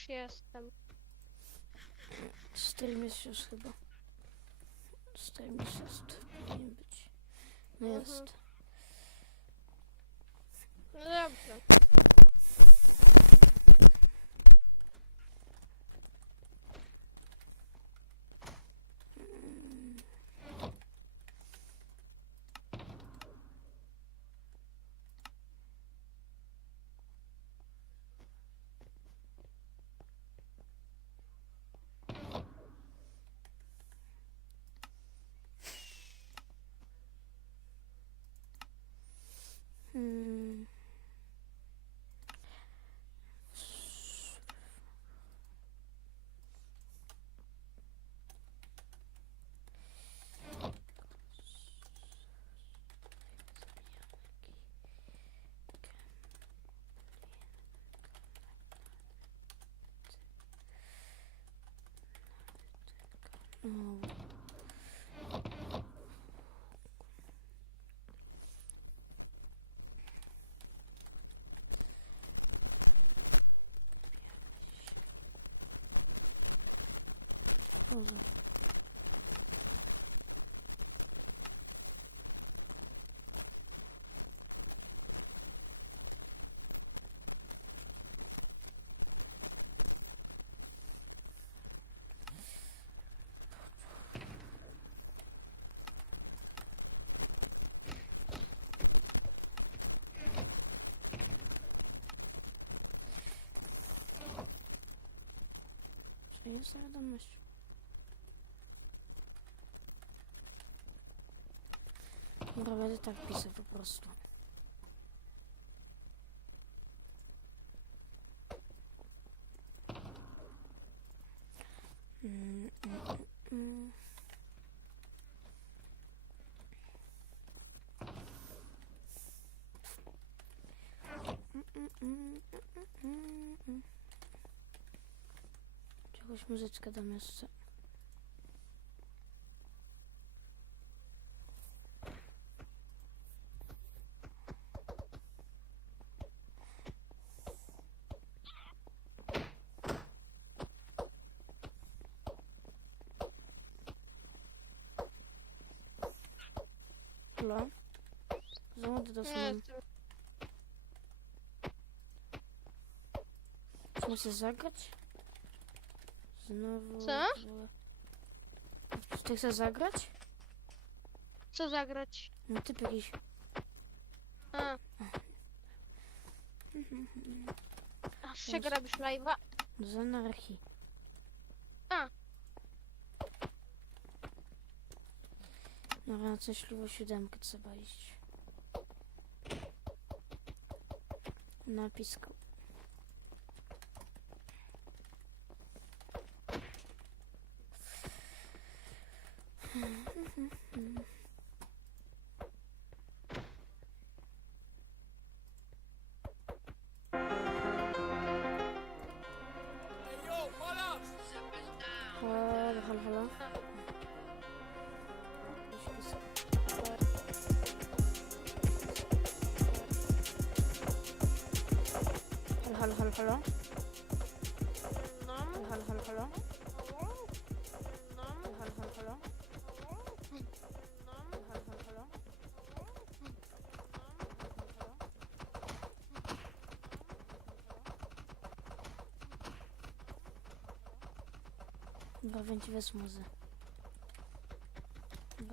Już jestem. Co? Co zagrać? A. A przegrabisz live'a?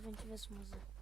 avante vezes.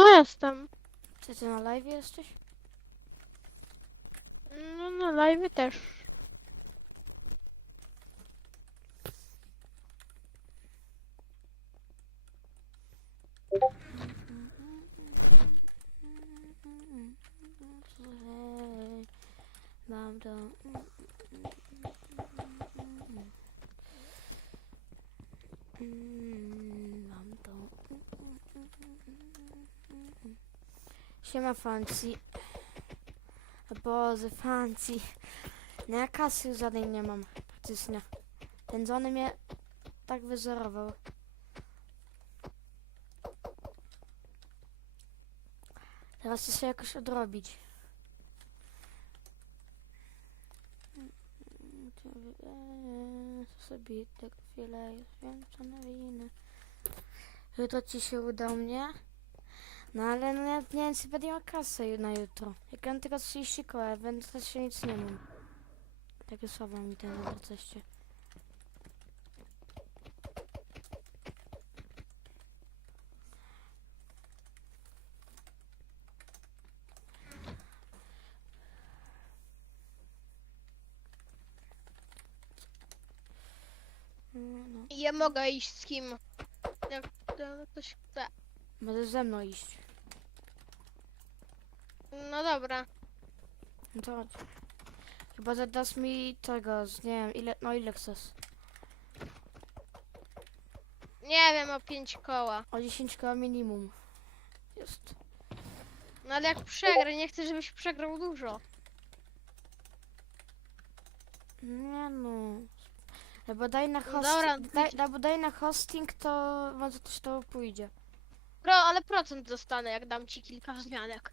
No jestem. No na live też. Ja mogę iść z kim? Jak to ktoś chce. No dobra. Nie wiem, o pięć koła. No ale jak przegra, nie chcę, żebyś przegrał dużo. Dobra, no idź. Pro, ale procent dostanę, jak dam ci kilka wzmianek.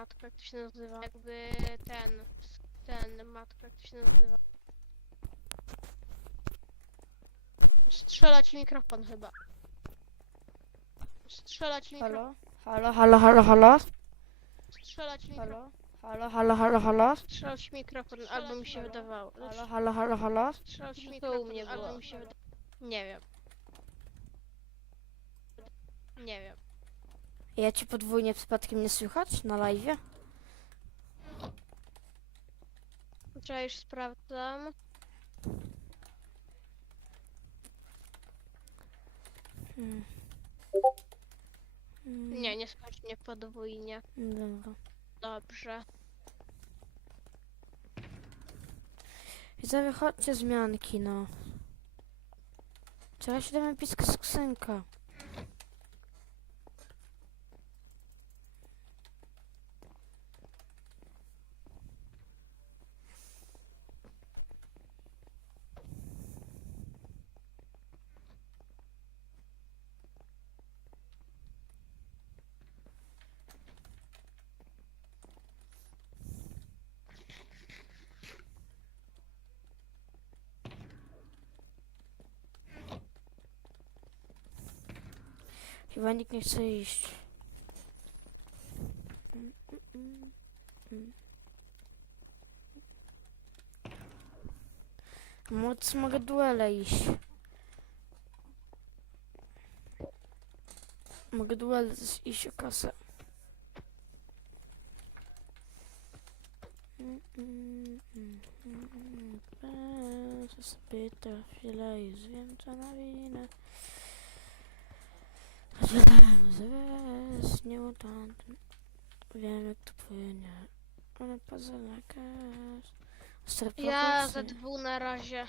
matka, jak to się nazywa, jakby ten, ten, matka, jak to się nazywa. Strzela ci mikrofon chyba. Strzela ci mikrofon. Strzela ci mikrofon. Halo? Halo, halo, halo, halo? Strzela ci mikrofon, albo mi się wydawało. Halo, halo, halo, halo? Strzela ci To u mikrofon, mnie albo było. mi się wydawało. Nie wiem. Nie wiem. Cześć, sprawdzam. Nie, nie skocz mnie podwójnie. Dobrze. Ja za dwu na razie.